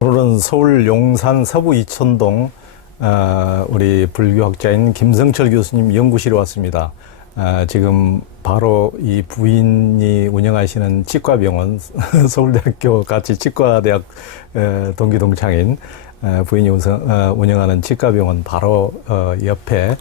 오늘은 서울 용산 서부 이천동 우리 불교학자인 김성철 교수님 연구실에 왔습니다. 지금 바로 이 부인이 운영하시는 치과병원, 서울대학교 같이 치과대학 동기 동창인 부인이 운영하는 치과병원 바로 옆에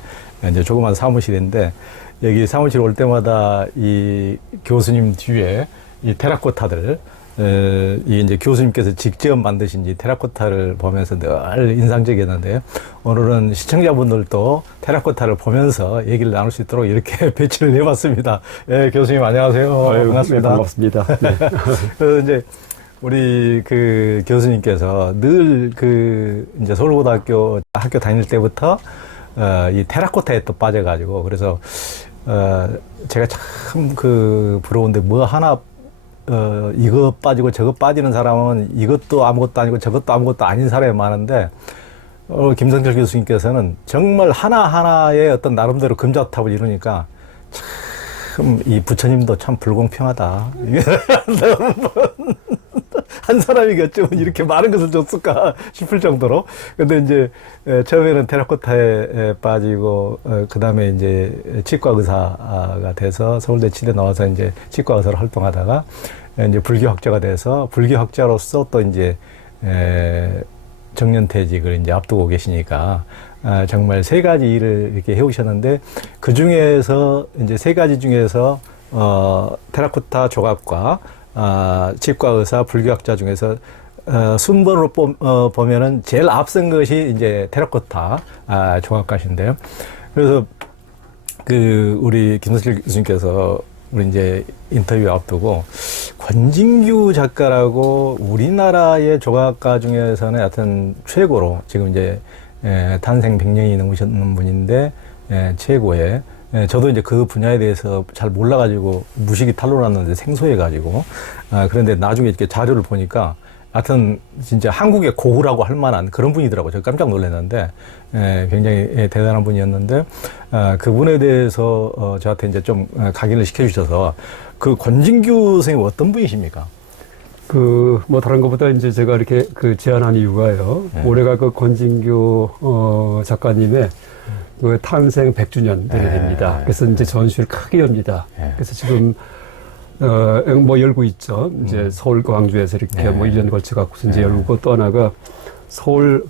이제 조그만 사무실인데, 여기 사무실 올 때마다 이 교수님 뒤에 이 테라코타들, 이 이제 교수님께서 직접 만드신 이 테라코타를 보면서 늘 인상적이었는데요. 오늘은 시청자분들도 테라코타를 보면서 얘기를 나눌 수 있도록 이렇게 배치를 해봤습니다. 예, 교수님 안녕하세요. 아유, 반갑습니다. 반갑습니다. 네. 그래서 이제 우리 그 교수님께서 늘 이제 서울고등학교 학교 다닐 때부터 이 테라코타에 또 빠져가지고, 그래서 제가 참 부러운데, 뭐 하나 이거 빠지고 저거 빠지는 사람은 이것도 아무것도 아니고 저것도 아무것도 아닌 사람이 많은데, 김성철 교수님께서는 정말 하나하나의 어떤 나름대로 금자탑을 이루니까 참 이 부처님도 참 불공평하다. 한 사람이 어쩌면 이렇게 많은 것을 줬을까 싶을 정도로. 근데 이제 처음에는 테라코타에 빠지고 그 다음에 이제 치과 의사가 돼서 서울대 치대 나와서 이제 치과 의사로 활동하다가 이제 불교학자가 돼서 불교학자로서 또 이제 정년퇴직을 이제 앞두고 계시니까 정말 세 가지 일을 이렇게 해오셨는데, 그 중에서 이제 세 가지 중에서 테라코타 조각과 치과 의사, 불교학자 중에서 순번으로 보면은 제일 앞선 것이 이제 테라코타 조각가신데요. 그래서 우리 김성철 교수님께서 우리 이제 인터뷰 앞두고 권진규 작가라고 우리나라의 조각가 중에서는 하여튼 최고로 지금 이제 탄생 100년이 넘으셨는 분인데 최고의, 저도 이제 그 분야에 대해서 잘 몰라가지고 무식이 탄로났는데 생소해가지고, 그런데 나중에 이렇게 자료를 보니까 하여튼 진짜 한국의 고흐라고 할 만한 그런 분이더라고요. 제가 깜짝 놀랐는데, 굉장히 대단한 분이었는데, 그분에 대해서 저한테 이제 좀 각인을 시켜주셔서, 그 권진규 선생님 어떤 분이십니까? 뭐 다른 것보다 이제 제가 이렇게 제안한 이유가요. 올해가 권진규 작가님의 탄생 100주년 됩니다. 그래서 이제 전시를 크게 엽니다. 그래서 지금 뭐 열고 있죠. 이제 서울 광주에서 이렇게 뭐 1년 걸쳐 갖고서 이제 열고, 또 하나가 서울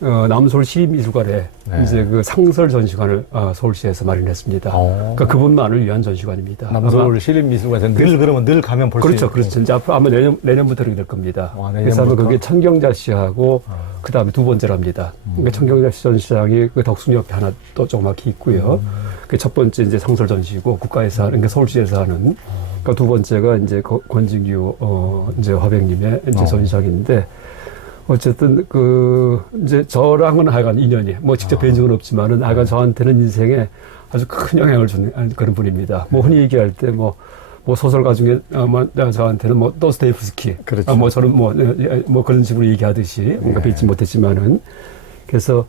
남서울 시립미술관에 이제 상설 전시관을 서울시에서 마련했습니다. 그러니까 그분만을 위한 전시관입니다. 남서울 시립미술관에서 그러면 늘 가면 볼 수 있는. 그렇죠. 이제 앞으로 아마 내년부터 그렇게 될 겁니다. 그래서 아마 그게 천경자 씨하고 그 다음에 두 번째랍니다. 그러니까 천경자 씨 전시장이 덕숭이 옆에 하나 또 조그맣게 있고요. 그 첫 번째 이제 상설 전시고 국가에서 하는, 그러니까 서울시에서 하는. 그러니까 두 번째가 이제 권진규 이제 화백님의 이제 전시장인데, 어쨌든 이제 저랑은 하여간 인연이 뭐 직접 뵌 적은 없지만은 하여간 저한테는 인생에 아주 큰 영향을 주는 그런 분입니다. 뭐 흔히 얘기할 때 뭐 소설가 중에 저한테는 뭐 도스토옙스키, 그렇죠. 뭐 저는 뭐 그런 식으로 얘기하듯이 뭔가 뵙지 못했지만은, 그래서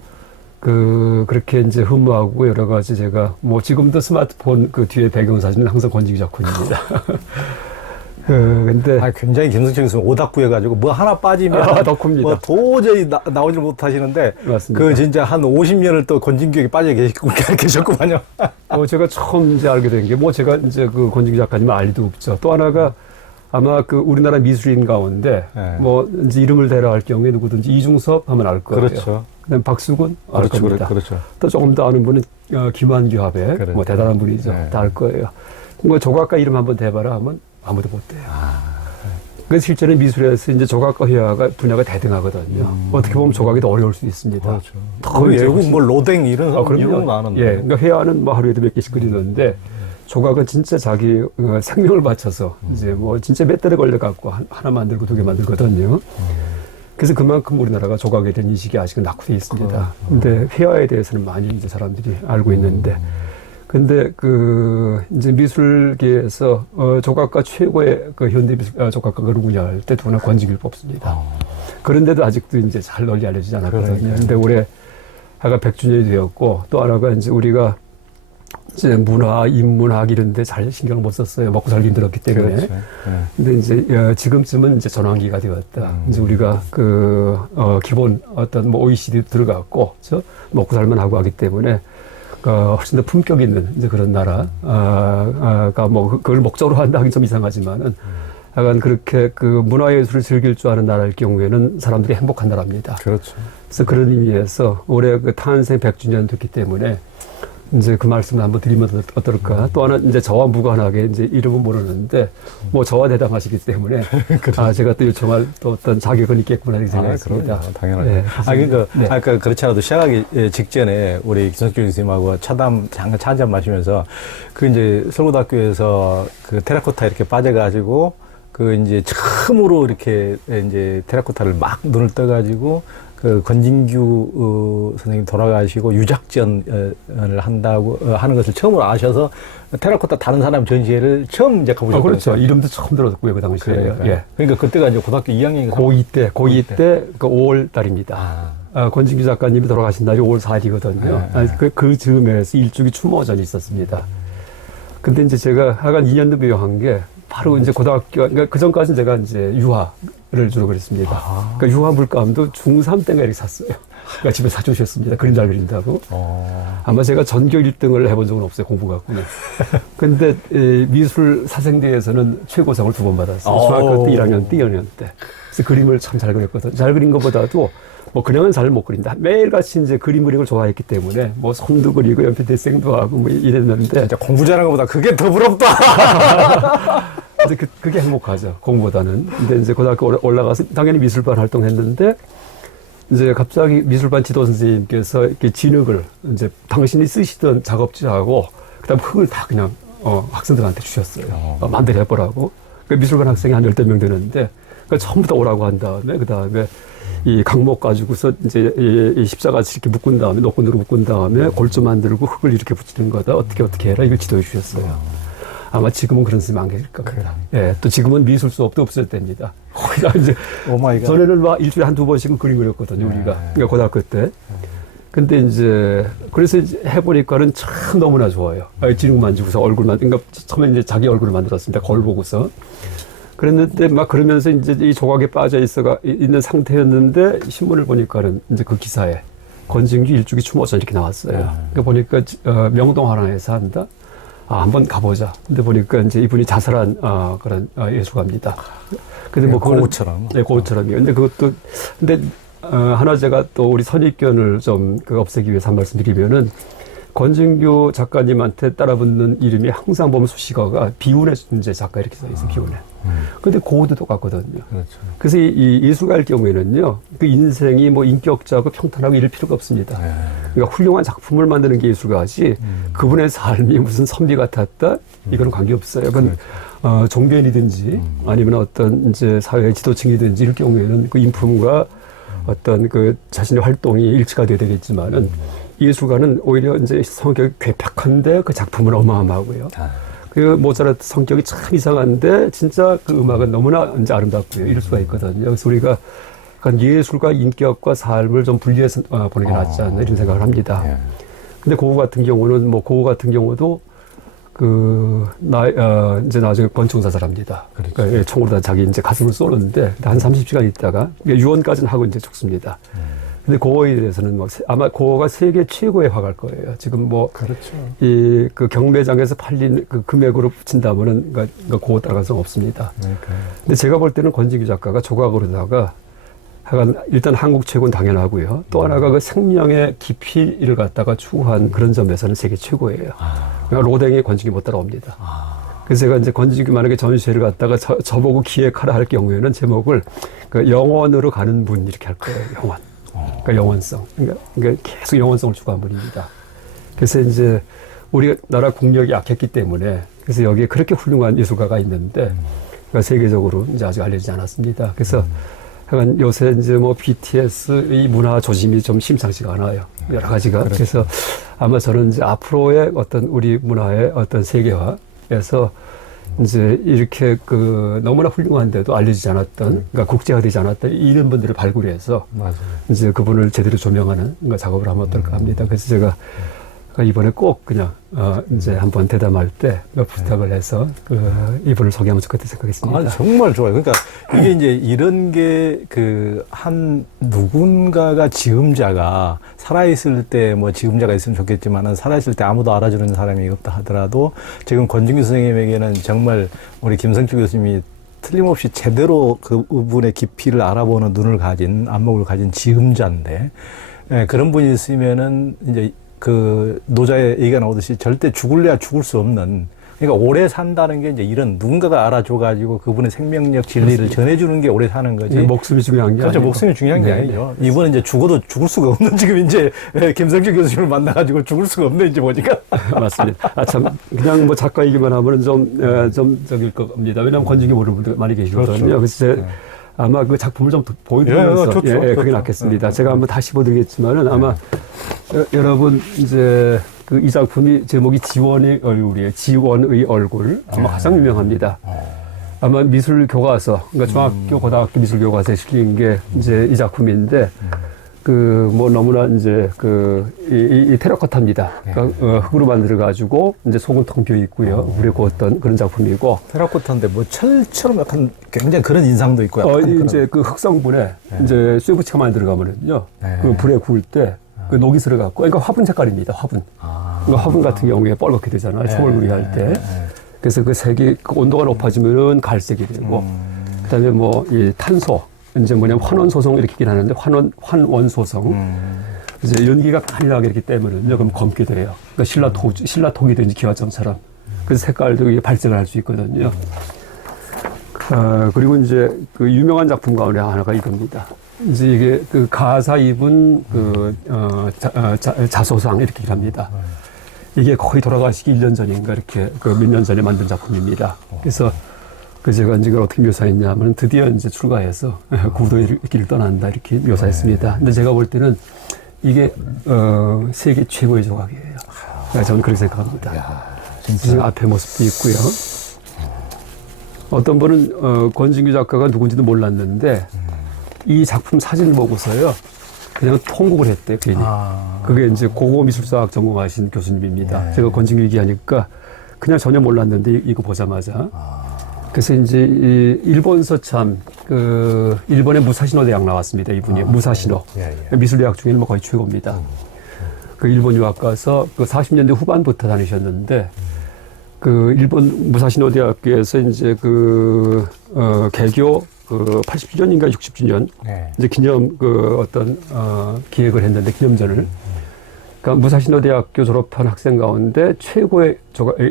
그렇게 이제 흠모하고 여러 가지, 제가 뭐 지금도 스마트폰 뒤에 배경사진은 항상 권진규 작품입니다. 근데 굉장히 김성철 교수님 오다쿠 해가지고 뭐 하나 빠지면 덕후입니다. 뭐 도저히 나오질 못하시는데, 맞습니다. 진짜 한 50년을 또 권진규에 빠져 계셨구만요. 제가 처음 이제 알게 된 게, 뭐 제가 이제 권진규 작가님은 알 리도 없죠. 또 하나가 아마 우리나라 미술인 가운데 뭐 이제 이름을 대라 할 경우에 누구든지 이중섭 하면 알 거예요. 그렇죠. 그다음 박수근 알 겁니다. 그렇죠. 또 조금 더 아는 분은 김한규 화백, 그렇죠. 뭐 대단한 분이죠. 다 알 거예요. 뭐 조각가 이름 한번 대봐라 하면 아무도 못 돼요. 그래서 실제는 미술에서 이제 조각과 회화가 분야가 대등하거든요. 어떻게 보면 조각이 더 어려울 수 있습니다. 그렇죠. 외국 뭐 로댕 이런 거 나는데. 예, 그러니까 회화는 뭐 하루에도 몇 개씩 그리는데, 조각은 진짜 자기 생명을 바쳐서 이제 뭐 진짜 몇 달에 걸려 갖고 하나 만들고 두 개 만들거든요. 그래서 그만큼 우리나라가 조각에 대한 인식이 아직은 낙후되어 있습니다. 근데 회화에 대해서는 많이 이제 사람들이 알고 있는데, 근데 이제 미술계에서 조각가 최고의 현대 미술 조각가가 누구냐 할 때 누구나 권진규를 뽑습니다. 그런데도 아직도 이제 잘 널리 알려지지 않았거든요. 근데 올해 하가 100주년이 되었고, 또 하나가 이제 우리가 이제 문화, 인문학 이런 데 잘 신경을 못 썼어요. 먹고 살기 힘들었기 때문에. 그렇죠. 근데 이제 지금쯤은 이제 전환기가 되었다. 이제 우리가 기본 어떤 뭐 OECD 들어갔고, 먹고 살만 하고 하기 때문에 훨씬 더 품격 있는 이제 그런 나라가 뭐 그걸 목적으로 한다 하긴 좀 이상하지만은 약간 그렇게 그 문화예술을 즐길 줄 아는 나라일 경우에는 사람들이 행복한 나라입니다. 그렇죠. 그래서 그런 의미에서 올해 그 탄생 100주년 됐기 때문에 이제 그 말씀을 한번 드리면 어떨까. 또 하나 이제 저와 무관하게 이제 이름은 모르는데 뭐 저와 대담하시기 때문에 제가 또 요청할 또 어떤 자격은 있겠구나 이렇게 생각했습니다. 당연하죠. 네, 그러니까 네. 아까 그렇지 않아도 시작하기 직전에 우리 기성규 교수님하고 잠깐 차 한잔 마시면서 그 이제 서울고등학교에서 그 테라코타 이렇게 빠져가지고 그 이제 처음으로 이렇게 이제 테라코타를 막 눈을 떠가지고 그 권진규 선생님 돌아가시고 유작전을 한다고 하는 것을 처음으로 아셔서 테라코타 다른 사람 전시회를 처음 이제 가보셨어요. 그렇죠. 이름도 처음 들었고요, 그 당시에. 그러니까. 그러니까 그때가 이제 고등학교 2학년 고2 때 그 5월 달입니다. 권진규 작가님이 돌아가신 날이 5월 4일이거든요. 그 즈음에서 일주기 추모전이 있었습니다. 근데 이제 제가 하여간 2년도 묘한 게 바로 이제 고등학교, 그러니까 그 전까지는 제가 이제 유화를 주로 그랬습니다. 그러니까 유화 물감도 중3 때인가 이렇게 샀어요. 그러니까 집에 사주셨습니다. 그림 잘 그린다고. 아마 제가 전교 1등을 해본 적은 없어요. 공부 갖고는. 근데 미술 사생대에서는 최고상을 2번 받았어요. 중학교 때 1학년 때, 2학년 때. 그래서 그림을 참 잘 그렸거든요. 잘 그린 것보다도 뭐 그냥은 잘 못 그린다. 매일같이 이제 그림 그리는 걸 좋아했기 때문에 뭐 손도 그리고 연필 대생도 하고 뭐 이랬는데. 진짜 공부 잘하는 것보다 그게 더 부럽다. 근데 그게 행복하죠. 공부보다는. 근데 이제 고등학교 올라가서 당연히 미술반 활동했는데 이제 갑자기 미술반 지도 선생님께서 이렇게 진흙을 이제 당신이 쓰시던 작업지하고 그다음 흙을 다 그냥 학생들한테 주셨어요. 만들어 해보라고. 그 미술관 학생이 한 10명 되는데 전부 다 오라고 한 다음에 그다음에 이 강목 가지고서 이제 이 십자가같이 이렇게 묶은 다음에 노끈으로 묶은 다음에 골조 만들고 흙을 이렇게 붙이는 거다. 어떻게 해라. 이걸 지도해 주셨어요. 아마 지금은 그런 선생님 안 계실 겁니다. 예, 또 지금은 미술 수업도 없을 때입니다. 이제 전에는 막 일주일에 한두 번씩은 그림 그렸거든요, 우리가. 그러니까 고등학교 때. 근데 이제 그래서 이제 해보니까는 참 너무나 좋아요. 진흙 만지고서 얼굴만, 그러니까 처음에 이제 자기 얼굴을 만들었습니다. 거울 보고서. 그랬는데 막 그러면서 이제 이 조각에 빠져 있는 상태였는데 신문을 보니까는 이제 그 기사에 권진규 일주기 추모전 이렇게 나왔어요. 그러니까 보니까 명동 하나에서 한다. 한번 가보자. 근데 보니까 이제 이분이 자살한 그런 예술가입니다. 근데 뭐 고우처럼. 네, 고우처럼이요. 근데 그것도 근데 하나 제가 또 우리 선입견을 좀 없애기 위해서 한 말씀 드리면은 권진규 작가님한테 따라붙는 이름이 항상 보면 수식어가 비운의 존재 작가 이렇게 써 있어요. 비운의. 근데 고우도 똑같거든요. 그렇죠. 그래서 이 예술가일 경우에는요, 그 인생이 뭐 인격자고 평탄하고 이럴 필요가 없습니다. 그러니까 훌륭한 작품을 만드는 게 예술가지 그분의 삶이 무슨 선비 같았다? 이거는 관계없어요. 그건 종교인이든지 아니면 어떤 이제 사회 지도층이든지 이럴 경우에는 그 인품과 어떤 그 자신의 활동이 일치가 돼야 되겠지만은 예술가는 오히려 이제 성격이 괴팍한데 그 작품은 어마어마하고요. 그 모차르트 성격이 참 이상한데 진짜 그 음악은 너무나 이제 아름답고요. 이럴 수가 있거든요. 그래서 우리가 약간 예술과 인격과 삶을 좀 분리해서 보는 게 낫지 않나 이런 생각을 합니다. 근데 고우 같은 경우는 뭐 고우 같은 경우도 이제 나중에 권총 자살합니다. 그러니까 총으로 다 자기 이제 가슴을 쏘는데 한 30시간 있다가 유언까지는 하고 이제 죽습니다. 근데 고어에 대해서는 뭐 아마 고어가 세계 최고의 화가일 거예요. 지금 뭐 이 그 경매장에서 팔린 그 금액으로 붙인다면은 그러니까 고어 따라갈 수 없습니다. 근데 제가 볼 때는 권진규 작가가 조각으로다가 하여간 일단 한국 최고는 당연하고요. 또 하나가 그 생명의 깊이를 갖다가 추구한 그런 점에서는 세계 최고예요. 그러니까 로댕이 권진규 못 따라옵니다. 그래서 제가 이제 권진규 만약에 전시회를 갖다가 저보고 기획하라 할 경우에는 제목을 그 영원으로 가는 분 이렇게 할 거예요. 영원. 그러니까 영원성. 그러니까 계속 영원성을 추구한 분입니다. 그래서 이제 우리 나라 국력이 약했기 때문에 그래서 여기에 그렇게 훌륭한 예술가가 있는데 그러니까 세계적으로 이제 아직 알려지지 않았습니다. 그래서 하여간 요새 이제 뭐 BTS 이 문화 조짐이 좀 심상치가 않아요. 여러 가지가. 그래서 아마 저는 이제 앞으로의 어떤 우리 문화의 어떤 세계화에서 이제 이렇게 그 너무나 훌륭한데도 알려지지 않았던, 그러니까 국제화되지 않았던 이런 분들을 발굴해서 이제 그분을 제대로 조명하는 작업을 하면 어떨까 합니다. 그래서 제가 이번에 꼭 그냥 이제 한번 대담할 때 부탁을 해서 이분을 소개하면 좋겠다 생각했습니다. 아, 정말 좋아요. 그러니까 이게 이제 이런 게 한 누군가가 지음자가 살아있을 때 뭐 지음자가 있으면 좋겠지만은 살아있을 때 아무도 알아주는 사람이 없다 하더라도 지금 권진규 선생님에게는 정말 우리 김성주 교수님이 틀림없이 제대로 그분의 깊이를 알아보는 눈을 가진 안목을 가진 지음자인데 그런 분이 있으면은 이제 그 노자의 얘기가 나오듯이 절대 죽을래야 죽을 수 없는 그러니까 오래 산다는 게 이제 이런 누군가가 알아줘가지고 그분의 생명력 진리를 그렇습니다. 전해주는 게 오래 사는 거지. 목숨이 중요한 게 그렇죠. 아니고. 목숨이 중요한 게 네, 아니죠. 이분은 이제 죽어도 죽을 수가 없는 지금 이제 김성주 교수님을 만나가지고 죽을 수가 없네 이제 보니까. 맞습니다. 참 그냥 뭐 작가 얘기만 하면은 좀 저기일 겁니다. 왜냐하면 권진규 모르는 분들 많이 계시거든요. 그렇죠. 그래서 아마 그 작품을 좀 보여드리면서 좋죠. 그게 낫겠습니다. 제가 한번 다시 보여드리겠지만은 아마 여러분 이제 이 작품이 제목이 지원의 얼굴이에요. 지원의 얼굴. 아마 가장 유명합니다. 아마 미술 교과서, 그러니까 중학교, 고등학교 미술 교과서에 실린 게 이제 이 작품인데, 뭐 너무나 이제 이 테라코타입니다. 그러니까 흙으로 만들어가지고 이제 속은 텅 비어 있고요. 물에 구웠던 그런 작품이고. 테라코타인데 뭐 철처럼 약간 굉장히 그런 인상도 있고요. 이제 그 흙성분에 이제 쇠붙이가 많이 들어가면은요. 그 불에 구울 때 그 녹이 들어갔고, 그러니까 화분 색깔입니다. 화분. 그러니까 화분 같은 경우에 뻘겋게 되잖아요. 초벌구이 할 때. 그래서 그 색이 그 온도가 높아지면은 갈색이 되고, 그다음에 뭐 이 탄소 이제 뭐냐면 환원소성 이렇게 얘기를 하는데 환원소성 이제 연기가 많이 나게 이렇기 때문에요. 그럼 검게 돼요. 그러니까 신라톡이 되는지 기와점처럼 그래서 색깔도 이게 발전할 수 있거든요. 그리고 이제 그 유명한 작품 가운데 하나가 이겁니다. 이제 이게 그 가사 입은 자소상 이렇게 합니다. 이게 거의 돌아가시기 1년 전인가 이렇게 몇 년 전에 만든 작품입니다. 그래서 제가 이제 이걸 어떻게 묘사했냐면 드디어 이제 출가해서 구도의 길을 떠난다 이렇게 묘사했습니다. 근데 제가 볼 때는 이게 세계 최고의 조각이에요. 저는 그렇게 생각합니다. 지금 앞에 모습도 있고요. 어떤 분은 권진규 작가가 누군지도 몰랐는데 이 작품 사진을 보고서요. 그냥 통곡을 했대요, 괜히. 그게 이제 고고미술사학 전공하신 교수님입니다. 제가 권진규 얘기하니까 그냥 전혀 몰랐는데 이거 보자마자. 그래서 이제 일본서 참 일본의 무사시노 대학 나왔습니다. 이분이 무사시노 미술대학 중에는 뭐 거의 최고입니다. 그 일본 유학 가서 40년대 후반부터 다니셨는데 일본 무사시노 대학교에서 이제 개교 80주년인가 60주년 이제 기념 기획을 했는데 기념전을. 그러니까 무사시노 대학교 졸업한 학생 가운데 최고의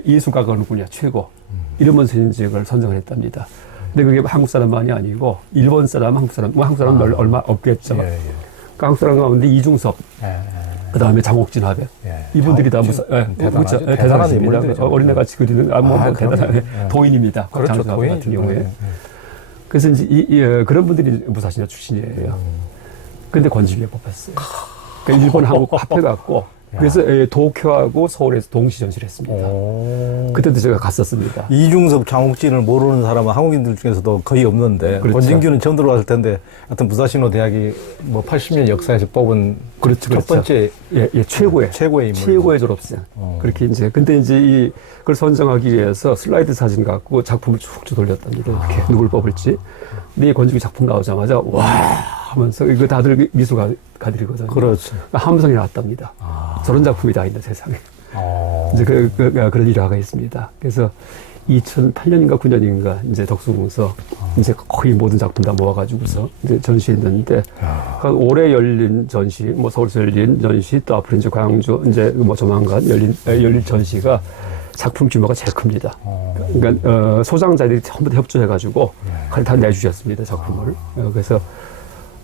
예술가가 어느 분이야 최고. 이러면서 이제 그걸 선정을 했답니다. 근데 그게 한국 사람만이 아니고 일본 사람, 한국 사람 얼마 없겠죠. 그러니까 한국 사람 가운데 이중섭, 그 다음에 장옥진 하백 이분들이 다 대단하십니다. 어린애같이 그리는 대단한 도인입니다. 그렇죠, 장옥진 같은 경우에. 그래서 이제 그런 분들이 무사시노 출신이에요. 근데 권진규에 뽑혔어요. 그러니까 일본, 한국 합해갖고. 그래서 도쿄하고 서울에서 동시 전시를 했습니다. 그때도 제가 갔었습니다. 이중섭, 장옥진을 모르는 사람은 한국인들 중에서도 거의 없는데 그렇죠. 권진규는 처음 들어갔을 텐데 하여튼 무사시노 대학이 뭐 80년 역사에서 뽑은 첫 번째 최고의 인물. 최고의 졸업생. 그렇게 이제 근데 이제 그걸 선정하기 위해서 슬라이드 사진 갖고 작품을 쭉 돌렸답니다. 이렇게 누굴 뽑을지. 근데 이 권진규 작품 나오자마자 와 하면서 이거 다들 미술가들이거든요. 그렇죠. 함성이 나왔답니다. 저런 작품이 다 있는 세상에. 이제 그런 일화가 있습니다. 그래서 2008년인가 9년인가 이제 덕수궁서 이제 거의 모든 작품 다 모아가지고서 이제 전시했는데 그러니까 올해 열린 전시, 뭐 서울에서 열린 전시 또 앞으로 이제 광주 이제 뭐 조만간 열릴 전시가 작품 규모가 제일 큽니다. 그러니까 소장자들이 전부 다 협조해가지고 다 내주셨습니다 작품을. 그래서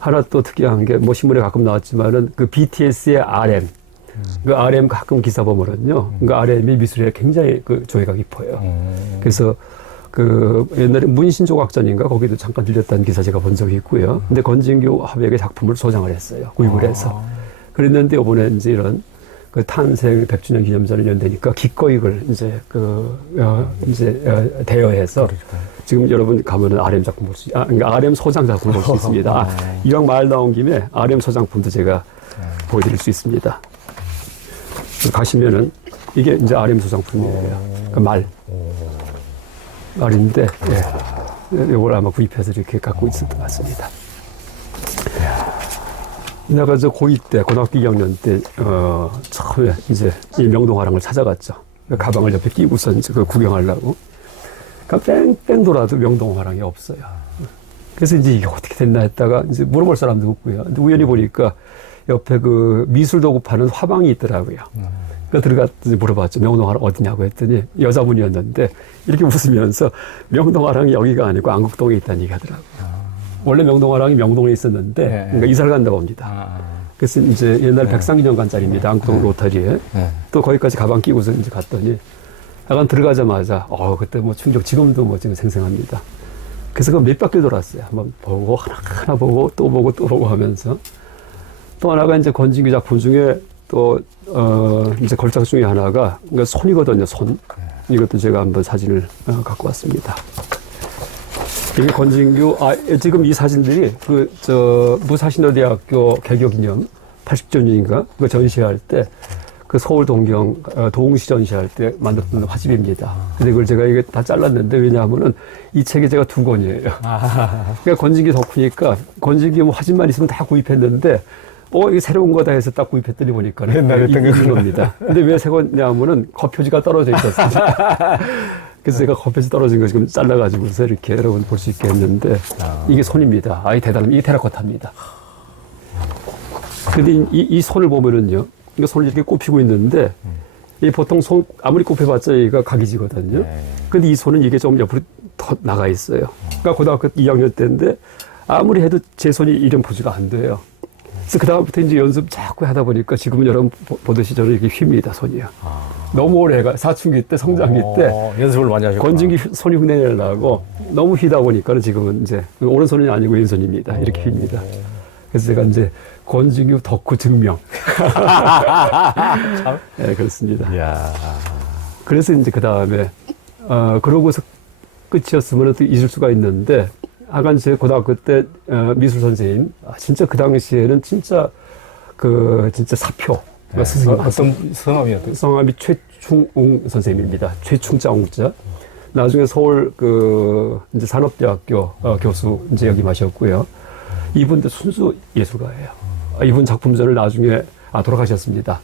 하나 또 특이한 게 뭐 신문에 가끔 나왔지만은 그 BTS의 RM. 그 RM 가끔 기사 보면은요. 그 RM이 미술에 굉장히 조예가 깊어요. 그래서 옛날에 문신조각전인가 거기도 잠깐 들렸다는 기사 제가 본 적이 있고요. 근데 권진규 화백의 작품을 소장을 했어요. 구입을 해서. 그랬는데 이번에 이제 이런 탄생 100주년 기념전을 연대니까 기꺼이 이걸 이제 대여해서 지금 여러분 가면은 RM 작품 볼 수, 그러니까 RM 소장 작품을 볼 수 있습니다. 이왕 말 나온 김에 RM 소장품도 제가 보여드릴 수 있습니다. 가시면은 이게 이제 RM 소장품이에요. 그 말인데, 이걸 아마 구입해서 이렇게 갖고 있을 것 같습니다. 내가 저 고2 때, 고등학교 2학년 때, 처음에 이제 이 명동화랑을 찾아갔죠. 가방을 옆에 끼고서 이제 그 구경하려고. 그러니까 뺑뺑 돌아도 명동화랑이 없어요. 그래서 이제 이게 어떻게 됐나 했다가 이제 물어볼 사람도 없고요. 근데 우연히 보니까 옆에 그 미술도구 파는 화방이 있더라고요. 그러니까 들어갔더니 물어봤죠. 명동화랑 어디냐고 했더니 여자분이었는데 이렇게 웃으면서 명동화랑이 여기가 아니고 안국동에 있다는 얘기 하더라고요. 원래 명동화랑이 명동에 있었는데 그러니까 이사를 간다고 합니다. 그래서 이제 옛날 백상기념관짜리입니다. 안국동 로터리에. 또 거기까지 가방 끼고서 이제 갔더니 약간 들어가자마자 그때 뭐 충격 지금도 뭐 지금 생생합니다. 그래서 그 몇 바퀴 돌았어요. 한번 보고 하나 보고 또 보고 하면서 또 하나가 이제 권진규 작품 중에 또 이제 걸작 중에 하나가 그러니까 손이거든요. 손. 이것도 제가 한번 사진을 갖고 왔습니다. 이게 권진규, 지금 이 사진들이 무사신여대학교 개교기념 80주년인가? 그 전시할 때, 그 서울 동경, 도웅시 전시할 때 만들었던 화집입니다. 근데 그걸 제가 이게 다 잘랐는데, 왜냐하면은 이 책이 제가 2권이에요. 그러니까 권진규 덕후니까, 권진규 뭐 화집만 있으면 다 구입했는데, 이게 새로운 거다 해서 딱 구입했더니 보니까. 옛날에 했던 겁니다. 근데 왜 새 거냐면은 겉표지가 떨어져 있었어요. 그래서 제가 겉표지 떨어진 거 지금 잘라가지고서 이렇게 여러분 볼 수 있게 했는데, 이게 손입니다. 대단합니다. 이게 테라코타입니다. 근데 이 손을 보면은요, 이거 손을 이렇게 꼽히고 있는데, 이 보통 손, 아무리 꼽혀봤자 얘가 각이지거든요. 근데 이 손은 이게 좀 옆으로 더 나가 있어요. 그러니까 고등학교 2학년 때인데, 아무리 해도 제 손이 이런 포즈가 안 돼요. 그래서 그다음부터 이제 연습 자꾸 하다 보니까 지금은 여러분 보듯이 저는 이렇게 휩니다, 손이요. 너무 오래 해가, 사춘기 때, 성장기 때. 연습을 많이 하셨구나. 권진규 손이 흉내내려고 너무 휘다 보니까 지금은 이제 오른손이 아니고 왼손입니다. 이렇게 휩니다. 그래서 제가 이제 권진규 덕후 증명. 참. 네, 그렇습니다. 이야. 그래서 이제 그 다음에, 그러고서 끝이었으면 또 잊을 수가 있는데, 하간 제 고등학교 때 미술 선생님, 진짜 그 당시에는 진짜 진짜 사표. 스승님. 어떤 성함이었어요? 성함이 최충웅 선생님입니다. 최충자 웅자. 나중에 서울 이제 산업대학교 교수 이제 역임하셨고요. 이분도 순수 예술가예요. 이분 작품전을 나중에 돌아가셨습니다.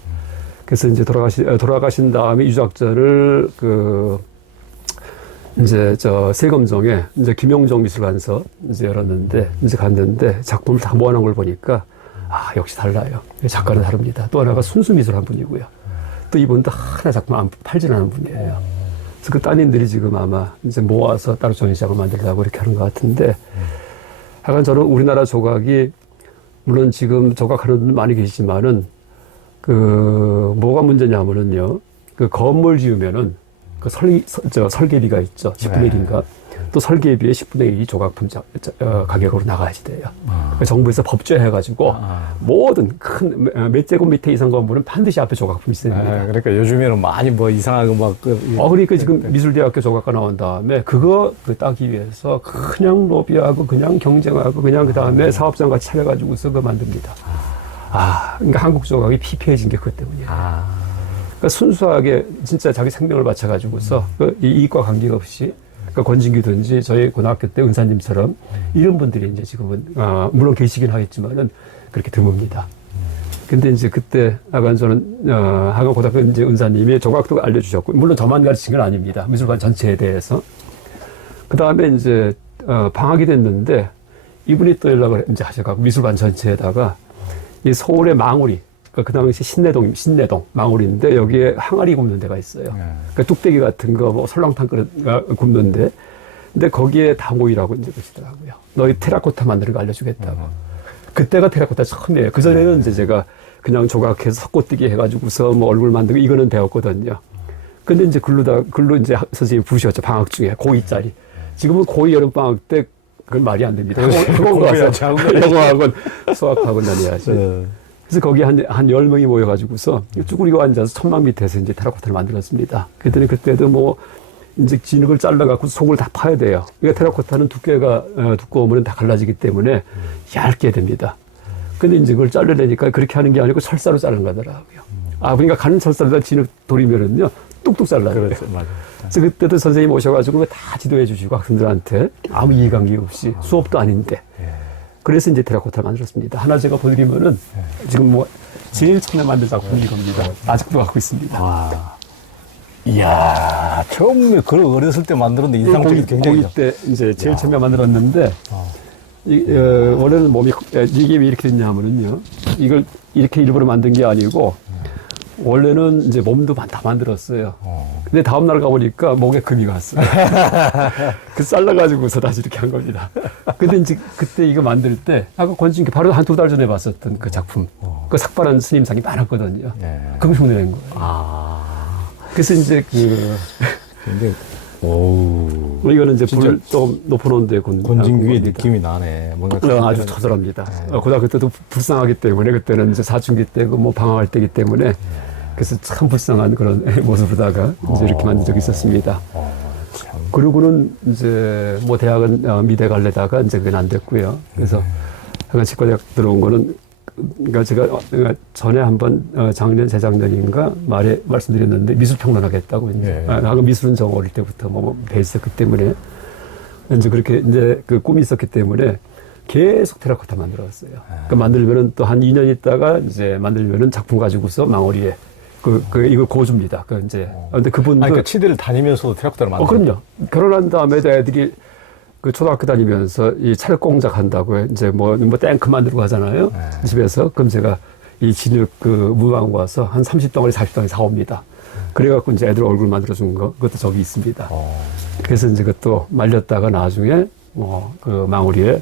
그래서 이제 돌아가신 다음에 유작전을 이제 세검정에 이제 김영정 미술관서 이제 열었는데 이제 갔는데 작품을 다 모아놓은 걸 보니까 역시 달라요. 작가는 다릅니다. 또 하나가 순수 미술한 분이고요. 또 이분도 하나 작품 안 팔지 않은 분이에요. 그래서 그 따님들이 지금 아마 이제 모아서 따로 전시장을 만들려고 이렇게 하는 것 같은데 하여간 저는 우리나라 조각이 물론 지금 조각하는 분들 많이 계시지만은 뭐가 문제냐면은요. 건물 지으면은 설계비가 있죠. 10분의 1인가. 또 설계비의 10분의 1이 조각품 가격으로 나가야지 돼요. 정부에서 법제해가지고 모든 몇 제곱미터 이상 건물은 반드시 앞에 조각품이 있어야 됩니다. 그러니까 요즘에는 많이 뭐 이상하고 막. 그러니까 지금 미술대학교 조각과 나온 다음에 그거 따기 위해서 그냥 로비하고 그냥 경쟁하고 그냥 그 다음에 사업장 같이 차려가지고서 그거 만듭니다. 그러니까 한국 조각이 피폐해진 게 그것 때문이에요. 그러니까 순수하게 진짜 자기 생명을 바쳐가지고서 이 이익과 관계없이 그러니까 권진규든지 저희 고등학교 때 은사님처럼 이런 분들이 이제 지금은 물론 계시긴 하겠지만은 그렇게 드뭅니다. 근데 이제 그때 저는 하간 고등학교 이제 은사님이 조각도 알려주셨고 물론 저만 가르친 건 아닙니다. 미술관 전체에 대해서. 그 다음에 이제 방학이 됐는데 이분이 또 연락을 이제 하셔가지고 미술관 전체에다가 이 서울의 망우리 그 당시 신내동 망우리인데 여기에 항아리 굽는 데가 있어요. 그러니까 뚝배기 같은 거 뭐 설렁탕 굽는데 근데 거기에 다 모이라고 이제 그러시더라고요. 너희 테라코타 만드는 거 알려주겠다고. 그때가 테라코타 처음이에요. 그 전에는 이제 제가 그냥 조각해서 석고뜨기 해가지고서 뭐 얼굴 만들고 이거는 배웠거든요. 근데 이제 글로 이제 선생님이 부르셨죠. 방학 중에 고2짜리. 지금은 고2 여름방학 때 그건 말이 안 됩니다. 영어학원, 수학학원 다녀야지. 그래서 거기 한 10명이 모여가지고서 쭈그리고 앉아서 천막 밑에서 이제 테라코타를 만들었습니다. 그랬더니 그때도 뭐 이제 진흙을 잘라갖고 속을 다 파야 돼요. 그러니까 테라코타는 두께가 두꺼우면 다 갈라지기 때문에 얇게 됩니다. 근데 이제 그걸 자르려니까 그렇게 하는 게 아니고 철사로 자른 거더라고요. 그러니까 가는 철사보다 진흙 돌이면은요, 뚝뚝 잘라요. 그렇죠. 맞아요. 그래서 그때도 선생님 오셔가지고 다 지도해 주시고 학생들한테 아무 이해관계 없이 수업도 아닌데. 그래서 이제 테라코타를 만들었습니다. 하나 제가 보여드리면은 지금 뭐 제일 처음에 만든 작품이 이겁니다. 아직도 갖고 있습니다. 이야, 처음에 그 어렸을 때 만들었는데 인상적이 굉장히. 고2 때 이제 제일 처음에 만들었는데 원래는 몸이 이게 왜 이렇게 됐냐면은요. 이걸 이렇게 일부러 만든 게 아니고 원래는 이제 몸도 다 만들었어요. 근데 다음날 가보니까 목에 금이 갔어요. 그 잘라가지고서 다시 이렇게 한 겁니다. 근데 이제 그때 이거 만들 때, 아까 권진기 바로 한 2달 전에 봤었던 그 작품. 그 삭발한 스님상이 많았거든요. 그거 흉내낸 거예요. 그래서 이제 근데, 오. 이거는 이제 불을 좀 높여놓은 데 권진규의 느낌이 나네. 뭔가 아주 처절합니다. 고등학교 때도 불쌍하기 때문에 그때는 이제 사춘기 때고 뭐 방황할 때이기 때문에 그래서 참 불쌍한 그런 모습으로다가 이제 이렇게 만든 적이 있었습니다. 그리고는 이제 뭐 대학은 미대 갈래다가 이제 그건 안 됐고요. 그래서 약간 치과대학 들어온 거는 그러니까 제가 전에 한번 작년 재작년인가 말씀드렸는데 미술평론하겠다고 이제 미술은 저 어릴 때부터 뭐 배 있었기 때문에 이제 그렇게 이제 그 꿈이 있었기 때문에 계속 테라코타 만들어왔어요. 그 만들면은 또 한 2년 있다가 이제 만들면은 작품 가지고서 망어리에 이거 고줍니다. 근데 그분도. 그러니까 치대를 다니면서도 테라코타를 만들었어요. 그럼요. 결혼한 다음에도 애들이 그 초등학교 다니면서 이 찰공작 한다고 이제 뭐 탱크 만들고 하잖아요. 집에서. 그럼 제가 이 진흙 무방 와서 한 30덩어리, 40덩어리 사옵니다. 그래갖고 이제 애들 얼굴 만들어준 거, 그것도 저기 있습니다. 그래서 이제 그것도 말렸다가 나중에 그 망우리에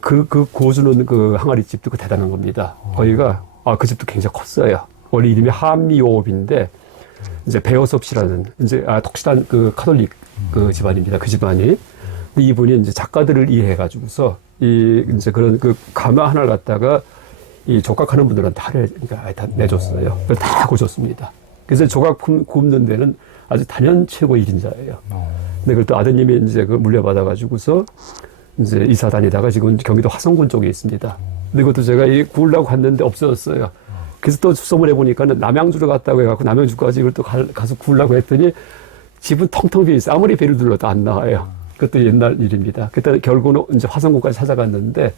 그 고주는 그 항아리 집도 그 대단한 겁니다. 거기가 그 집도 굉장히 컸어요. 원래 이름이 한미요업인데 이제 배어섭 씨라는 이제 독실한 그 카톨릭 그 집안입니다. 그 집안이. 근데 이분이 이제 작가들을 이해해가지고서 이제 그런 그 가마 하나를 갖다가 이 조각하는 분들은 다 내줬어요. 다 고줬습니다. 그래서 조각 굽는 데는 아주 단연 최고 1인자예요. 근데 그걸 또 아드님이 이제 그 물려받아가지고서 이제 이사 다니다가 지금 경기도 화성군 쪽에 있습니다. 근데 그것도 제가 구우려고 갔는데 없어졌어요. 그래서 또 소문해 보니까는 남양주로 갔다고 해갖고 남양주까지 이걸 또 가서 구우려고 했더니 집은 텅텅 비어 있어요. 아무리 배를 둘러도 안 나와요. 그것도 옛날 일입니다. 그때 결국은 이제 화성군까지 찾아갔는데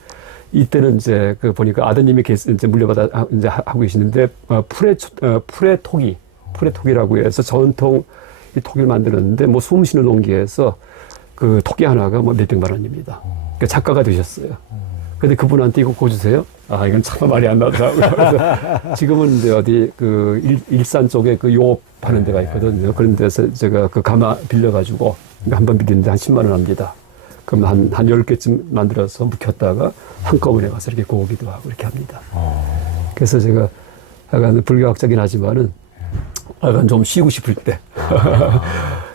이때는 이제 그 보니까 아드님이 이제 물려받아 이제 하고 계시는데 프레토기라고 해서 전통 이 토기를 만들었는데 뭐 숨 쉬는 온기에서 그 토기 하나가 뭐 몇백만 원입니다. 그러니까 작가가 되셨어요. 근데 그분한테 이거 고주세요. 이건 참 말이 안 나더라고요. 그래서 지금은 이제 어디 그 일산 쪽에 그 요업하는 데가 있거든요. 그런 데서 제가 그 가마 빌려가지고 한 번 빌리는데 한 10만 원 합니다. 그럼 한 10개쯤 만들어서 묵혔다가 한꺼번에 가서 이렇게 구우기도 하고 이렇게 합니다. 그래서 제가 약간 불교학적이긴 하지만은 약간 좀 쉬고 싶을 때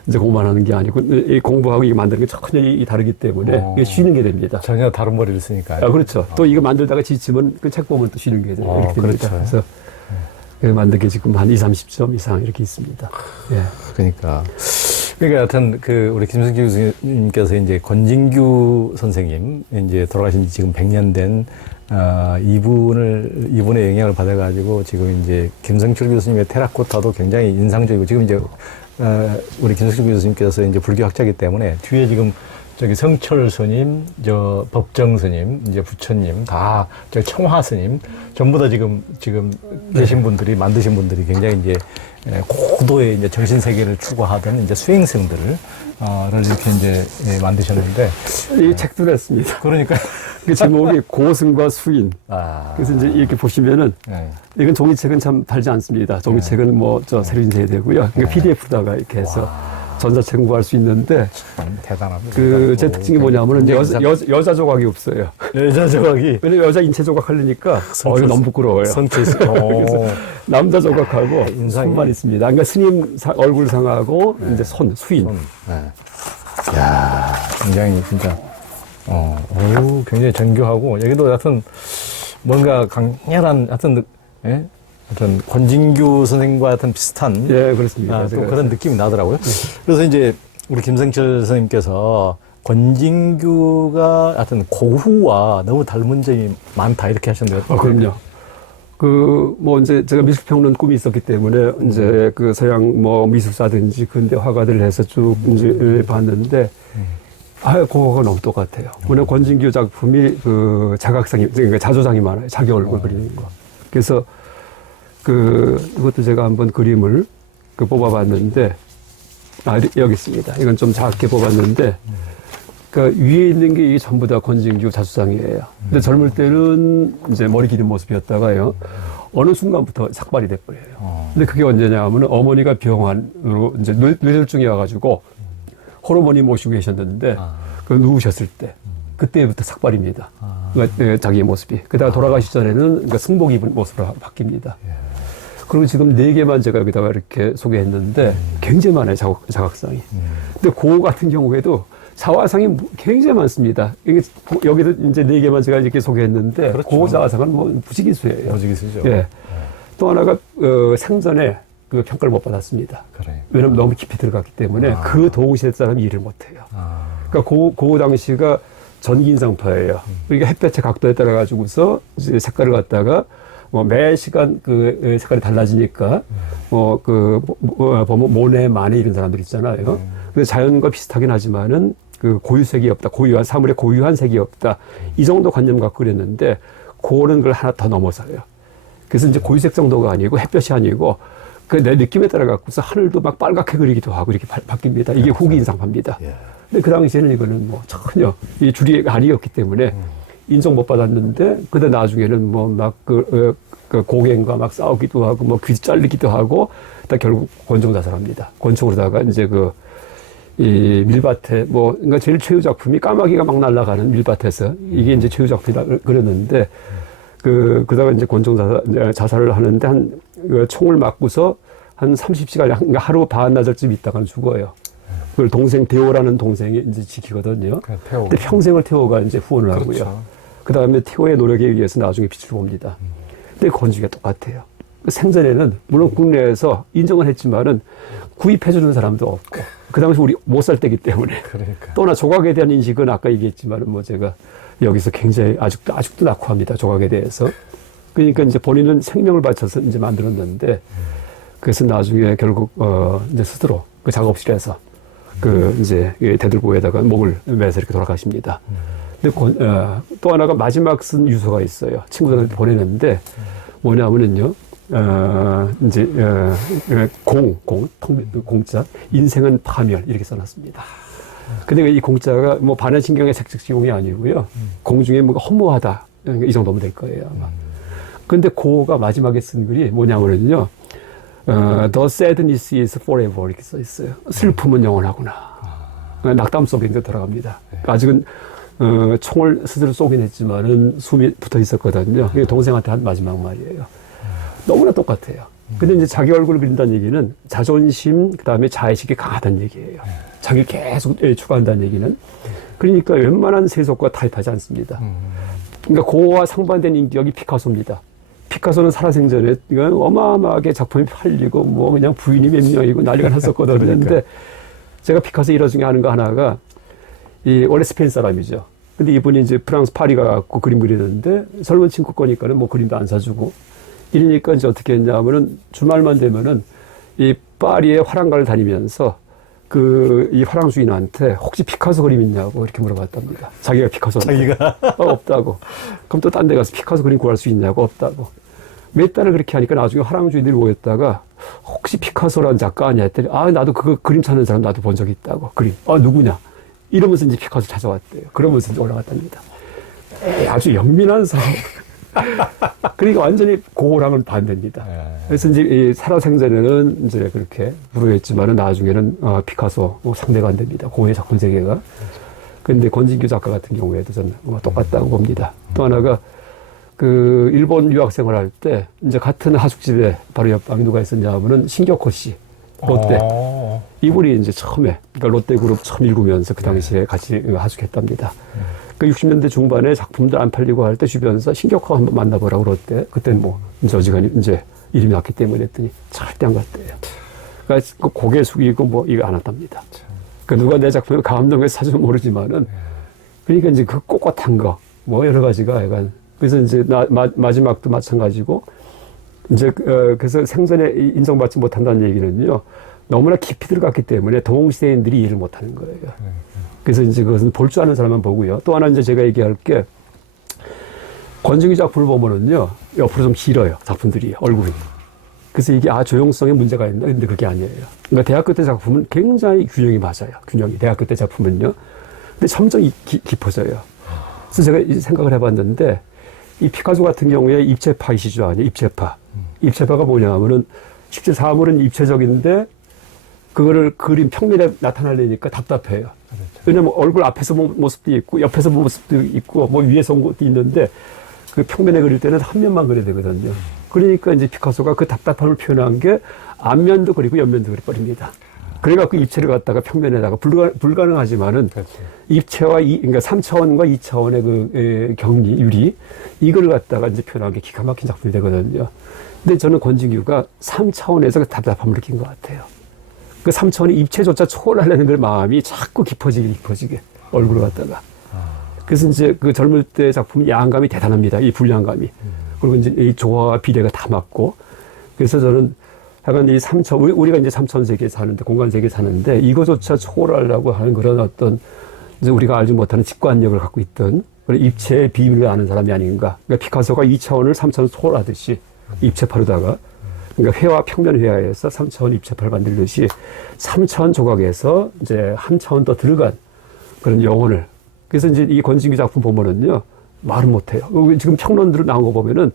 이제 공부만 하는 게 아니고 이 공부하고 이거 만드는 게 전혀 다르기 때문에 이게 쉬는 게 됩니다. 전혀 다른 머리를 쓰니까요. 그렇죠. 또 이거 만들다가 지치면 그 책 보면 또 쉬는 게 이렇게 됩니다. 그렇죠. 그래서 만든 게 지금 한 30점 이상 이렇게 있습니다. 그러니까 하여튼 우리 김성규 교수님께서 이제 권진규 선생님 이제 돌아가신 지 지금 100년 된 이분의 영향을 받아가지고 지금 이제 김성철 교수님의 테라코타도 굉장히 인상적이고 지금 이제 우리 김성철 교수님께서 이제 불교학자이기 때문에 뒤에 지금 저기 성철 스님, 법정 스님, 이제 부처님, 다 청화 스님 전부 다 지금 계신 분들이 만드신 분들이 굉장히 이제 고도의 이제 정신 세계를 추구하던 이제 수행생들을 이렇게 이제 만드셨는데 이 책도 냈습니다. 그러니까 그 제목이 고승과 수인. 그래서 이제 이렇게 보시면은 이건 종이책은 참 달지 않습니다. 종이책은 새로 되고요. 그러니까 PDF로다가 이렇게 해서 전자책 구할 수 있는데 대단합니다. 제 특징이 뭐냐면은 여자 조각이 없어요. 여자 조각이 왜냐면 여자 인체 조각 하려니까 이거 너무 부끄러워요. 그래서 남자 조각하고 손만 있습니다. 그러니까 스님 얼굴상하고 이제 수인. 야, 굉장히 진짜 굉장히 정교하고 여기도 하여튼 뭔가 강렬한 하여튼 권진규 선생님과 하여튼 비슷한 그렇습니다. 또 그런 느낌이 나더라고요. 그래서 이제 우리 김성철 선생님께서 권진규가 하여튼 고후와 너무 닮은 점이 많다 이렇게 하셨는데 그럼요. 뭐 이제 제가 미술평론 꿈이 있었기 때문에 이제 그 서양 뭐 미술사든지 근대 화가들을 해서 쭉 이제 봤는데 그거가 너무 똑같아요. 물론 권진규 작품이 그 자각상이, 그러니까 자조상이 많아요. 자기 얼굴 그리는 거. 그래서 이것도 제가 한번 그림을 뽑아봤는데, 여기 있습니다. 이건 좀 작게 뽑았는데, 위에 있는 게 이게 전부 다 권진규 자수상이에요. 근데 젊을 때는 이제 머리 기른 모습이었다가요, 어느 순간부터 삭발이 돼버려요. 근데 그게 언제냐 하면 어머니가 병원으로 이제 뇌졸중이 와가지고 호르몬이 모시고 계셨는데, 누우셨을 때, 그때부터 삭발입니다. 그러니까 자기의 모습이. 그다가 돌아가시 전에는 그러니까 승복 입은 모습으로 바뀝니다. 그리고 지금 4개만 제가 여기다가 이렇게 소개했는데 굉장히 많아요, 자각상이. 근데 고 같은 경우에도 자화상이 굉장히 많습니다. 이게 여기도 이제 4개만 제가 이렇게 소개했는데 그렇죠. 고 자화상은 뭐 무지기수예요. 무지기수죠. 예. 또 하나가 생전에 그 평가를 못 받았습니다. 그래. 왜냐면 너무 깊이 들어갔기 때문에 그 동시대 사람이 일을 못해요. 그러니까 그 당시가 전기인상파예요. 그러니까 햇볕의 각도에 따라 가지고서 이제 색깔을 갖다가 뭐 매 시간 그 색깔이 달라지니까 보면 모네, 마네 이런 사람들 있잖아요. 근데 자연과 비슷하긴 하지만은 그 고유색이 없다, 고유한 사물에 고유한 색이 없다 이 정도 관념 갖고 그랬는데 그런 걸 하나 더 넘어서요. 그래서 이제 고유색 정도가 아니고 햇볕이 아니고 그 내 느낌에 따라 갖고서 하늘도 막 빨갛게 그리기도 하고 이렇게 바뀝니다. 이게 후기 인상파입니다. 근데 그 당시에는 이거는 뭐 전혀 이 줄이 아니었기 때문에 인정 못 받았는데, 근데 나중에는 뭐 막 고갱과 막 싸우기도 하고 뭐 귀 잘리기도 하고, 다 결국 권총 자살합니다. 권총으로다가 이제 이 밀밭에 그러니까 제일 최후 작품이 까마귀가 막 날아가는 밀밭에서 이게 이제 최후 작품이라 그랬는데, 그다가 이제 권총 자살을 하는데 총을 맞고서 한 30시간, 그러니까 하루 반나절쯤 있다가는 죽어요. 그걸 동생 대호라는 동생이 이제 지키거든요. 근데 평생을 태호가 이제 후원을 하고요. 그렇죠. 그 다음에 태호의 노력에 의해서 나중에 빛을 봅니다. 근데 권지가 똑같아요. 생전에는 물론 국내에서 인정을 했지만은 구입해주는 사람도 없고, 그 당시 우리 못 살 때기 때문에. 그러니까. 또나 조각에 대한 인식은 아까 얘기했지만은 뭐 제가 여기서 굉장히 아직도 낙후합니다. 조각에 대해서. 그러니까 이제 본인은 생명을 바쳐서 이제 만들었는데, 그래서 나중에 결국 이제 스스로 그 작업실에서 이제 대들보에다가 목을 매서 이렇게 돌아가십니다. 근데 또 하나가 마지막 쓴 유서가 있어요. 친구들한테 보내는데 뭐냐면은요, 이제 공자 인생은 파멸 이렇게 써놨습니다. 근데 이 공자가 뭐 반야신경의 색색시공이 아니고요, 공중에 뭔가 허무하다 이 정도면 될 거예요 아마. 근데 고가 마지막에 쓴 글이 뭐냐면은요, The sadness is forever 이렇게 써 있어요. 슬픔은 영원하구나. 낙담 속에 이제 들어갑니다. 아직은 총을 스스로 쏘긴 했지만은 숨이 붙어 있었거든요. 이게 동생한테 한 마지막 말이에요. 너무나 똑같아요. 근데 이제 자기 얼굴을 그린다는 얘기는 자존심, 그 다음에 자의식이 강하다는 얘기예요. 자기를 계속 추구한다는 얘기는. 그러니까 웬만한 세속과 타협하지 않습니다. 그러니까 고와 상반된 인격이 피카소입니다. 피카소는 살아생전에 어마어마하게 작품이 팔리고 뭐 그냥 부인이 몇 명이고 난리가 났었거든요. 그런데 제가 피카소 일화 중에 하는 거 하나가, 원래 스페인 사람이죠. 근데 이분이 이제 프랑스 파리 가갖고 그림 그리는데 젊은 친구 거니까는 뭐 그림도 안 사주고 이러니까 이제 어떻게 했냐면은 주말만 되면은 이 파리의 화랑가를 다니면서 이 화랑 주인한테 혹시 피카소 그림 있냐고 이렇게 물어봤답니다. 자기가 피카소 없다고. 그럼 또 딴 데 가서 피카소 그림 구할 수 있냐고 없다고. 몇 달을 그렇게 하니까 나중에 화랑 주인들이 모였다가 혹시 피카소라는 작가 아니야 했더니 나도 그거 그림 찾는 사람 나도 본 적 있다고. 그림. 누구냐? 이러면서 이제 피카소 찾아왔대요. 그러면서 이제 올라갔답니다. 아주 영민한 사람. 그러니까 완전히 고랑은 반대입니다. 그래서 이제 살아생전에는 이제 그렇게 부르겠지만은 나중에는 피카소 상대가 안 됩니다. 고의 작품 세계가. 근데 권진규 작가 같은 경우에도 저는 똑같다고 봅니다. 또 하나가 일본 유학생을 할 때 이제 같은 하숙집에 바로 옆방에 누가 있었냐 하면은 신격호 씨, 롯데. 이분이 이제 처음에 그러니까 롯데 그룹 처음 읽으면서 그 당시에 같이 하숙했답니다. 그 60년대 중반에 작품들 안 팔리고 할 때 주변에서 신격호 한번 만나보라고 그랬대. 그때는 뭐 이제 어지간히 이제 이름이 났기 때문에 했더니 절대 안 갔대요. 그러니까 고개 숙이고 뭐 이거 안 왔답니다. 그 누가 내 작품에 감동해서 사주면 모르지만은 그러니까 이제 그 꼿꼿한 거 뭐 여러 가지가 약간. 그래서 이제 마지막도 마찬가지고 이제 그래서 생전에 인정받지 못한다는 얘기는요. 너무나 깊이 들어갔기 때문에 동시대인들이 이해를 못하는 거예요. 그래서 이제 그것은 볼 줄 아는 사람만 보고요. 또 하나 이제 제가 얘기할 게 권증기 작품을 보면은요. 옆으로 좀 길어요. 작품들이 얼굴이. 그래서 이게 조형성에 문제가 있나? 근데 그게 아니에요. 그러니까 대학교 때 작품은 굉장히 균형이 맞아요. 균형이 대학교 때 작품은요. 근데 점점 깊어져요. 그래서 제가 이 생각을 해봤는데 이 피카소 같은 경우에 입체파이시죠, 아니에요? 입체파. 입체파가 뭐냐면은 실제 사물은 입체적인데 그거를 그림 평면에 나타나려니까 답답해요. 왜냐면 얼굴 앞에서 본 모습도 있고 옆에서 본 모습도 있고 뭐 위에서 온 것도 있는데 그 평면에 그릴 때는 한 면만 그려야 되거든요. 그러니까 이제 피카소가 그 답답함을 표현한 게 앞면도 그리고 옆면도 그려버립니다. 그래갖고 입체를 갖다가 평면에다가 불가능하지만은 입체와 그러니까 3차원과 2차원의 그 경리, 유리 이걸 갖다가 이제 표현한 게 기가 막힌 작품이 되거든요. 근데 저는 권진규가 3차원에서 그 답답함을 느낀 것 같아요. 그 3차원의 입체조차 초월하려는 그 마음이 자꾸 깊어지게 얼굴을 갖다가. 그래서 이제 그 젊을 때 작품 야한감이 대단합니다. 이 불량감이. 그리고 이제 이 조화와 비례가 다 맞고. 그래서 저는 약간 이 3차원, 우리가 이제 3차원 세계에 사는데, 공간 세계에 사는데, 이거조차 초월하려고 하는 그런 어떤, 이제 우리가 알지 못하는 직관력을 갖고 있던, 그런 입체의 비밀을 아는 사람이 아닌가. 그러니까 피카소가 2차원을 3차원 초월하듯이, 입체파로다가, 그러니까 회화, 평면 회화에서 3차원 입체파를 만들듯이, 3차원 조각에서 이제 한 차원 더 들어간 그런 영혼을. 그래서 이제 이 권진규 작품 보면은요, 말은 못해요. 지금 평론들 나온 거 보면은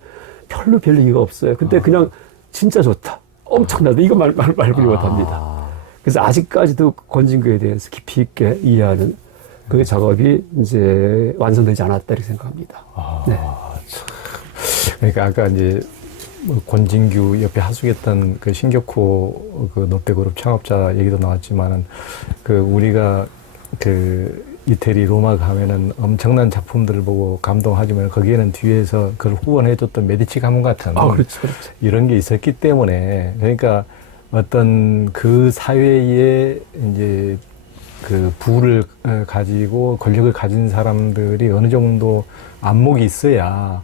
별로 별 얘기가 없어요. 근데 그냥 진짜 좋다. 엄청나다. 이거 말고 못합니다. 그래서 아직까지도 권진규에 대해서 깊이 있게 이해하는 그 작업이 이제 완성되지 않았다 이렇게 생각합니다. 네. 그러니까 아까 이제 뭐 권진규 옆에 하숙했던 그 신격호 그 롯데그룹 창업자 얘기도 나왔지만은 그 우리가 그 이태리 로마 가면은 엄청난 작품들을 보고 감동하지만 거기에는 뒤에서 그걸 후원해줬던 메디치 가문 같은 그렇죠. 이런 게 있었기 때문에 그러니까 어떤 그 사회에 이제 그 부를 가지고 권력을 가진 사람들이 어느 정도 안목이 있어야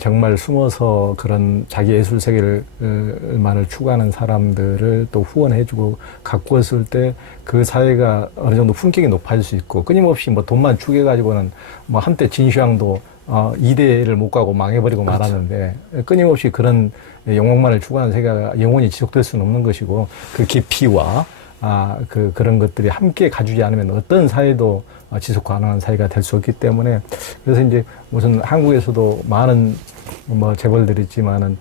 정말 숨어서 그런 자기 예술 세계만을 추구하는 사람들을 또 후원해주고 가꾸었을 때 그 사회가 어느 정도 품격이 높아질 수 있고 끊임없이 뭐 돈만 추구해가지고는 뭐 한때 진시황도 이대를 못 가고 망해버리고 그렇죠. 말하는데 끊임없이 그런 영광만을 추구하는 세계가 영원히 지속될 수는 없는 것이고 그 깊이와 그런 것들이 함께 가주지 않으면 어떤 사회도 지속 가능한 사회가 될 수 없기 때문에 그래서 이제 무슨 한국에서도 많은 뭐 재벌들이 있지만은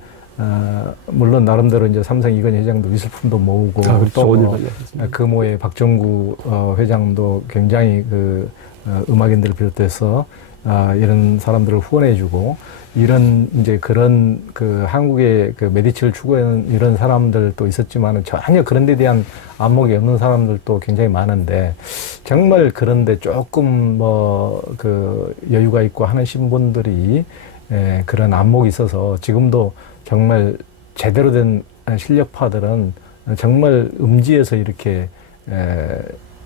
물론 나름대로 이제 삼성 이건희 회장도 미술품도 모으고 또 금호의 박정구 회장도 굉장히 그 음악인들을 비롯해서 이런 사람들을 후원해주고 이런 이제 그런 그 한국의 그 메디치를 추구하는 이런 사람들도 있었지만은 전혀 그런 데 대한 안목이 없는 사람들도 굉장히 많은데 정말 그런데 조금 뭐 그 여유가 있고 하는 신분들이 그런 안목이 있어서 지금도 정말 제대로 된 실력파들은 정말 음지에서 이렇게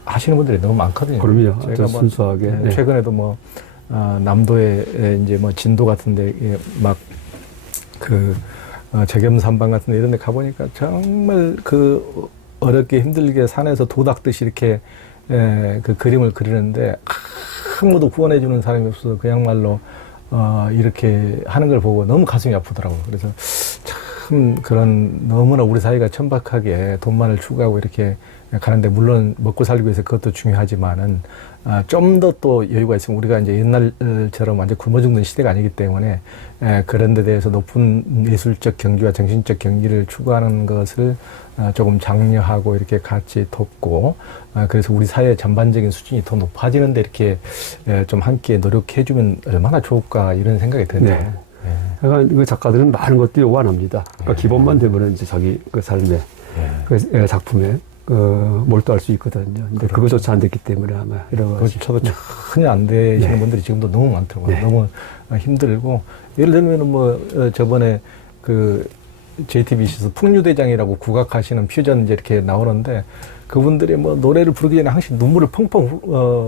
하시는 분들이 너무 많거든요. 그럼요. 제가 뭐 순수하게. 최근에도 뭐 남도에 이제 뭐 진도 같은데 막 그 재겸산방 같은데 이런 데 가보니까 정말 그 어렵게 힘들게 산에서 도닥듯이 이렇게 그 그림을 그리는데 아무도 구원해주는 사람이 없어서 그야말로 이렇게 하는 걸 보고 너무 가슴이 아프더라고요. 그래서 참 그런 너무나 우리 사회가 천박하게 돈만을 추구하고 이렇게 가는데 물론 먹고 살기 위해서 그것도 중요하지만은 좀 더 또 여유가 있으면 우리가 이제 옛날처럼 완전 굶어 죽는 시대가 아니기 때문에 그런 데 대해서 높은 예술적 경지와 정신적 경지를 추구하는 것을 조금 장려하고 이렇게 같이 돕고 그래서 우리 사회 전반적인 수준이 더 높아지는데 이렇게 좀 함께 노력해주면 얼마나 좋을까 이런 생각이 드네요. 네. 그러니까 그 작가들은 많은 것들이 요구합니다. 그러니까 기본만 되면은 이제 자기 그 삶의 그 작품에 몰두할 수 있거든요. 근데 그렇죠. 그거조차 안 됐기 때문에 아마 이런 그것조차도 전혀 안 되시는 분들이 지금도 너무 많더라고요. 너무 힘들고 예를 들면은 뭐 저번에 그 JTBC에서 풍류대장이라고 국악하시는 퓨전 이제 이렇게 나오는데 그분들이 뭐 노래를 부르기 전에 항상 눈물을 펑펑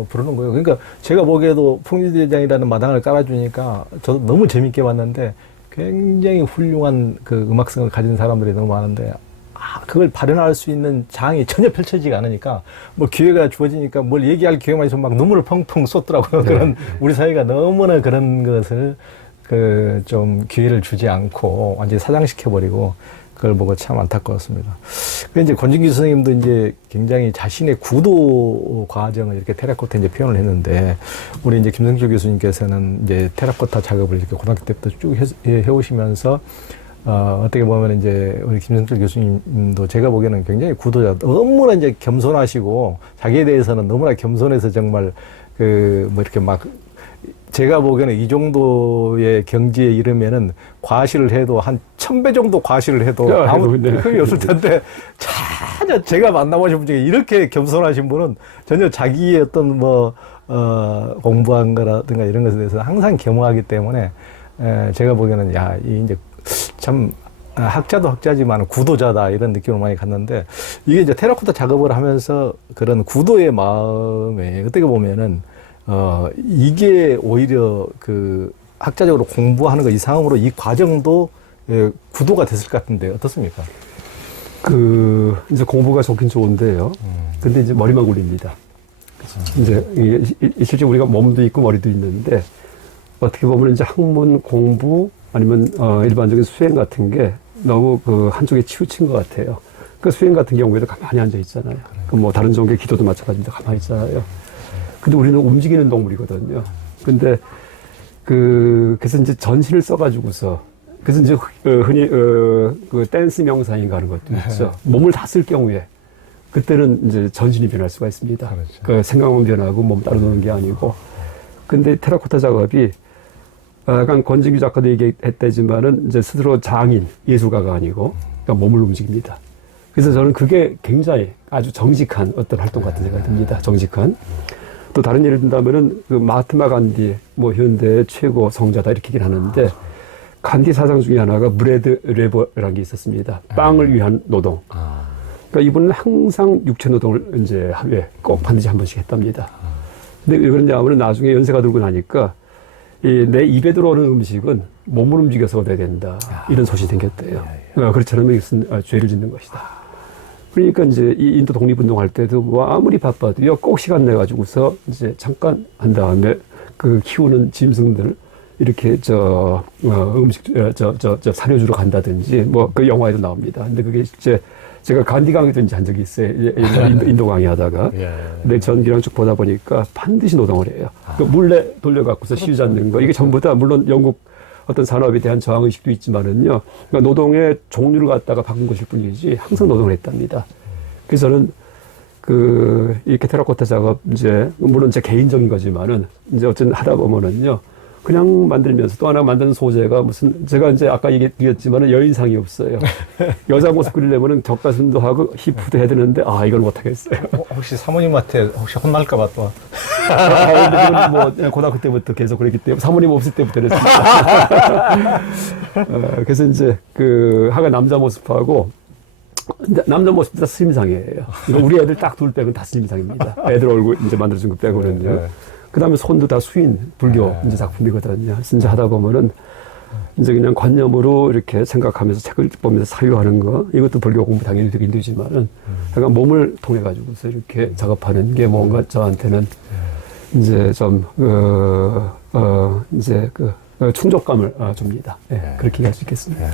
부르는 거예요. 그러니까 제가 보기에도 풍류대장이라는 마당을 깔아주니까 저도 너무 재밌게 봤는데 굉장히 훌륭한 그 음악성을 가진 사람들이 너무 많은데 그걸 발현할 수 있는 장이 전혀 펼쳐지지가 않으니까 뭐 기회가 주어지니까 뭘 얘기할 기회만 있으면 막 눈물을 펑펑 쏟더라고요. 그런 우리 사회가 너무나 그런 것을 그 좀 기회를 주지 않고 완전히 사장시켜버리고 그걸 보고 참 안타까웠습니다. 그 이제 권진기 선생님도 이제 굉장히 자신의 구도 과정을 이렇게 테라코타 이제 표현을 했는데 우리 이제 김성철 교수님께서는 이제 테라코타 작업을 이렇게 고등학교 때부터 쭉 해오시면서 어떻게 보면 이제 우리 김성철 교수님도 제가 보기에는 굉장히 구도자, 너무나 이제 겸손하시고 자기에 대해서는 너무나 겸손해서 정말 그 뭐 이렇게 막 제가 보기에는 이 정도의 경지에 이르면은 과시를 해도 한 1000배 정도 과시를 해도 아무 흠이 없을 텐데 전혀 제가 만나보신 분 중에 이렇게 겸손하신 분은 전혀 자기의 어떤 공부한 거라든가 이런 것에 대해서 항상 겸허하기 때문에 제가 보기에는 야, 이 이제 참 학자도 학자지만 구도자다 이런 느낌을 많이 갖는데 이게 이제 테라코타 작업을 하면서 그런 구도의 마음에 어떻게 보면은 이게 오히려 그 학자적으로 공부하는 것 이상으로 이 과정도 구도가 됐을 것 같은데 어떻습니까? 이제 공부가 좋긴 좋은데요. 근데 이제 머리만 굴립니다. 그렇죠. 이제 실제 우리가 몸도 있고 머리도 있는데 어떻게 보면 이제 학문 공부 아니면 일반적인 수행 같은 게 너무 그 한쪽에 치우친 것 같아요. 그 수행 같은 경우에도 가만히 앉아 있잖아요. 그 뭐 다른 종교의 기도도 마찬가지입니다. 가만히 있잖아요. 근데 우리는 움직이는 동물이거든요. 근데 그래서 이제 전신을 써가지고서 그래서 이제 흔히 그 댄스 명상인가 하는 것도 있죠. 몸을 다 쓸 경우에 그때는 이제 전신이 변할 수가 있습니다. 그렇죠. 그 생각만 변하고 몸 따로 노는 게 아니고. 근데 테라코타 작업이 약간 권진규 작가도 얘기했다지만은 이제 스스로 장인, 예술가가 아니고 그러니까 몸을 움직입니다. 그래서 저는 그게 굉장히 아주 정직한 어떤 활동 같은 생각이 듭니다. 정직한. 또 다른 예를 든다면은 그 마하트마 간디, 뭐 현대의 최고 성자다 이렇게 얘기를 하는데 간디 사상 중에 하나가 브레드 레버라는 게 있었습니다. 빵을 위한 노동. 그러니까 이분은 항상 육체 노동을 이제 하루에 꼭 반드시 한 번씩 했답니다. 근데 왜 그러냐 하면 나중에 연세가 들고 나니까 내 입에 들어오는 음식은 몸을 움직여서 얻어야 된다. 이런 소신이 생겼대요. 그렇지 않으면 이것은 죄를 짓는 것이다. 그러니까 이제 이 인도 독립운동 할 때도 뭐 아무리 바빠도요, 꼭 시간 내가지고서 이제 잠깐 한 다음에 그 키우는 짐승들 이렇게 음식, 사료주러 간다든지 뭐 그 영화에도 나옵니다. 근데 그게 이제 제가 간디 강의도 이제 한 적이 있어요. 인도 강의 하다가. 근데 전기랑 쭉 보다 보니까 반드시 노동을 해요. 그 물레 돌려갖고서 실 잡는 거. 이게 전부 다 물론 영국 어떤 산업에 대한 저항의식도 있지만은요. 그러니까 노동의 종류를 갖다가 바꾼 것일 뿐이지 항상 노동을 했답니다. 그래서 저는 이렇게 테라코타 작업 물론 제 개인적인 거지만은 이제 어쨌든 하다 보면은요. 그냥 만들면서 또 하나 만드는 소재가 제가 이제 아까 얘기했지만은 여인상이 없어요. 여자 모습 그리려면은 격가슴도 하고 힙도 해야 되는데, 이걸 못하겠어요. 혹시 사모님한테 혹시 혼날까봐 또. 근데 그건 뭐, 고등학교 때부터 계속 그랬기 때문에, 사모님 없을 때부터 그랬습니다. 그래서 이제 하가 남자 모습하고, 남자 모습 다 스님상이에요. 우리 애들 딱 둘 빼고는 다 스님상입니다. 애들 얼굴 이제 만들어준 거 빼고는요. 그 다음에 손도 다 수인, 불교 이제 작품이거든요. 그래서 이제 하다 보면은 이제 그냥 관념으로 이렇게 생각하면서 책을 보면서 사유하는 거, 이것도 불교 공부 당연히 되게 힘들지만은 약간 몸을 통해가지고서 이렇게 작업하는 게 뭔가 저한테는 이제 좀, 이제 충족감을 줍니다. 그렇게 할 수 있겠습니다.